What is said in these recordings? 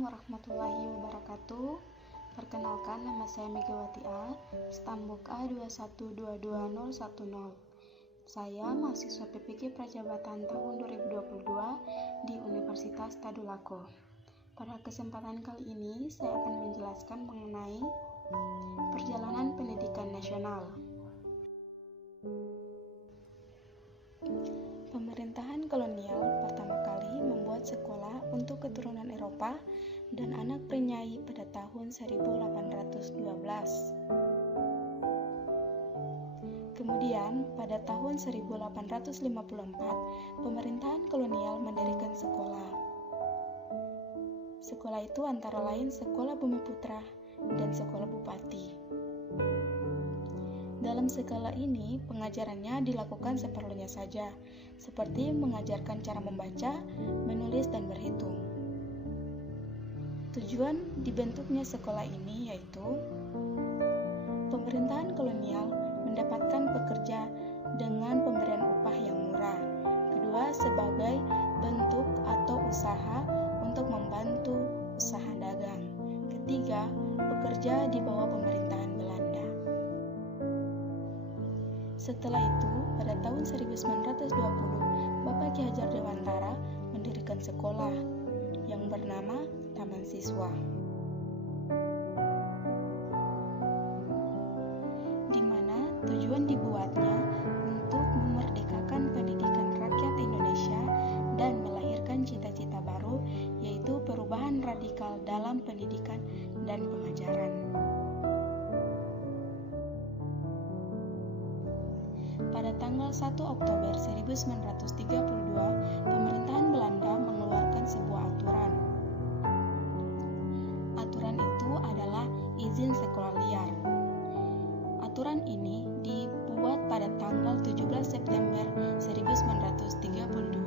Assalamualaikum warahmatullahi wabarakatuh. Perkenalkan, nama saya Megawati A, stambuk A2122010. Saya mahasiswa PPG Prajabatan tahun 2022 di Universitas Tadulako. Pada kesempatan kali ini, saya akan menjelaskan mengenai perjalanan pendidikan nasional. Pemerintahan kolonial pertama kali membuat sekolah untuk keturunan Eropa dan anak prinyai pada tahun 1812. Kemudian, pada tahun 1854, pemerintahan kolonial mendirikan sekolah. Sekolah itu antara lain Sekolah Bumiputra dan Sekolah Bupati. Dalam sekolah ini, pengajarannya dilakukan seperlunya saja, seperti mengajarkan cara membaca, menulis, dan berhitung. Tujuan dibentuknya sekolah ini yaitu pemerintahan kolonial mendapatkan pekerja dengan pemberian upah yang murah. Kedua, sebagai bentuk atau usaha untuk membantu usaha dagang. Ketiga, bekerja di bawah pemerintahan Belanda. Setelah itu, pada tahun 1920, Bapak Ki Hajar Dewantara mendirikan sekolah yang bernama Taman Siswa, di mana tujuan dibuatnya untuk memerdekakan pendidikan rakyat Indonesia dan melahirkan cita-cita baru, yaitu perubahan radikal dalam pendidikan dan pengajaran. Pada tanggal 1 Oktober 1932, pemerintahan Belanda mengeluarkan sebuah aturan. Aturan itu adalah izin sekolah liar. Aturan ini dibuat pada tanggal 17 September 1932.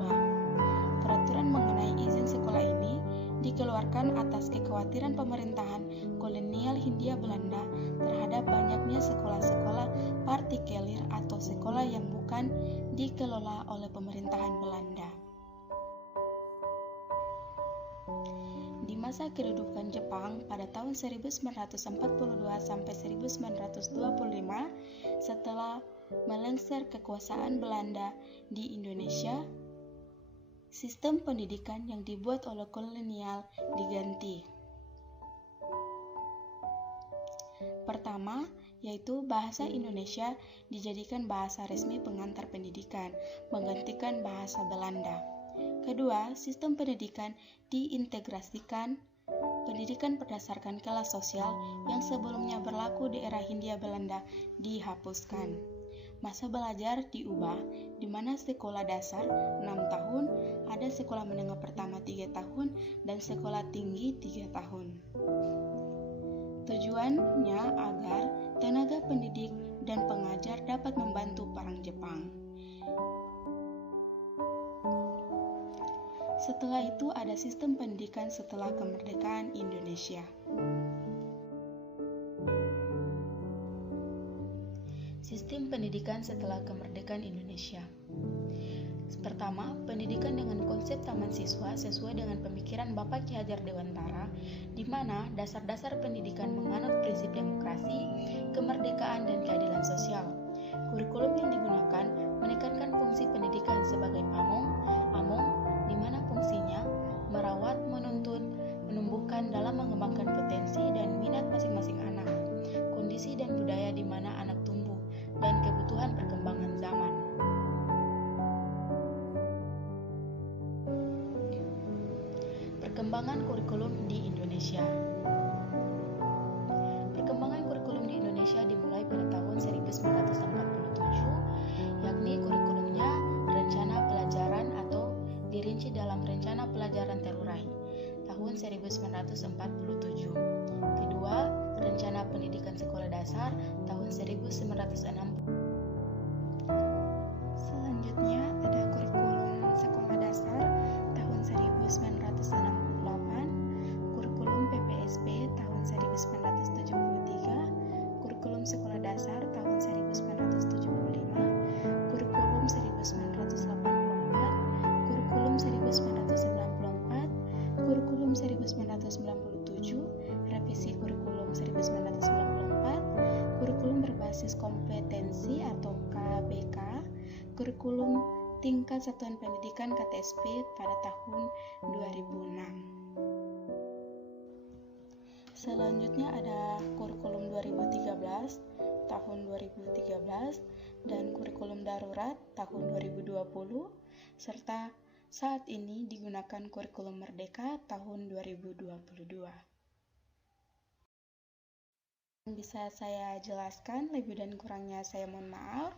Peraturan mengenai izin sekolah ini dikeluarkan atas kekhawatiran pemerintahan kolonial Hindia Belanda terhadap banyaknya sekolah-sekolah partikelir atau sekolah yang bukan dikelola oleh pemerintahan Belanda. Di masa kedudukan Jepang pada tahun 1942 sampai 1925, setelah melengser kekuasaan Belanda di Indonesia, sistem pendidikan yang dibuat oleh kolonial diganti. Pertama, yaitu bahasa Indonesia dijadikan bahasa resmi pengantar pendidikan, menggantikan bahasa Belanda. Kedua, sistem pendidikan diintegrasikan. Pendidikan berdasarkan kelas sosial yang sebelumnya berlaku di era Hindia Belanda dihapuskan. Masa belajar diubah, di mana sekolah dasar 6 tahun, ada sekolah menengah pertama 3 tahun, dan sekolah tinggi 3 tahun. Tujuannya agar tenaga pendidik dan pengajar dapat membantu perang Jepang. Setelah itu ada sistem pendidikan setelah kemerdekaan Indonesia. Sistem pendidikan setelah kemerdekaan Indonesia. Pertama, pendidikan dengan konsep taman siswa sesuai dengan pemikiran Bapak Ki Hajar Dewantara, di mana dasar-dasar pendidikan menganut prinsip demokrasi, kemerdekaan, dan keadilan sosial. Kurikulum yang digunakan menekankan fungsi pendidikan sebagai pamong, di mana fungsinya merawat, menuntun, menumbuhkan dalam mengembangkan potensi dan minat masing-masing anak, kondisi dan budaya di mana anak tumbuh, dan kebutuhan perkembangan zaman. Perkembangan kurikulum di Indonesia. Perkembangan kurikulum di Indonesia dimulai pada tahun 1947, yakni kurikulumnya rencana pelajaran atau dirinci dalam rencana pelajaran terurai tahun 1947. Kedua, rencana pendidikan sekolah dasar tahun 1960. Selanjutnya ada kurikulum sekolah dasar tahun 1968, kurikulum PPSP tahun 1973, kurikulum sekolah dasar tahun 1975, kurikulum 1984, kurikulum 1994, kurikulum 1996, 1997, revisi kurikulum 1994, kurikulum berbasis kompetensi atau KBK, kurikulum tingkat satuan pendidikan KTSP pada tahun 2006. Selanjutnya ada kurikulum 2013 tahun 2013 dan kurikulum darurat tahun 2020 serta saat ini digunakan kurikulum merdeka tahun 2022. Bisa saya jelaskan, lebih dan kurangnya saya mohon maaf.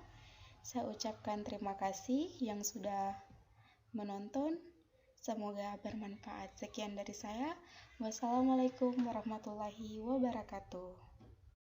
Saya ucapkan terima kasih yang sudah menonton. Semoga bermanfaat. Sekian dari saya. Wassalamualaikum warahmatullahi wabarakatuh.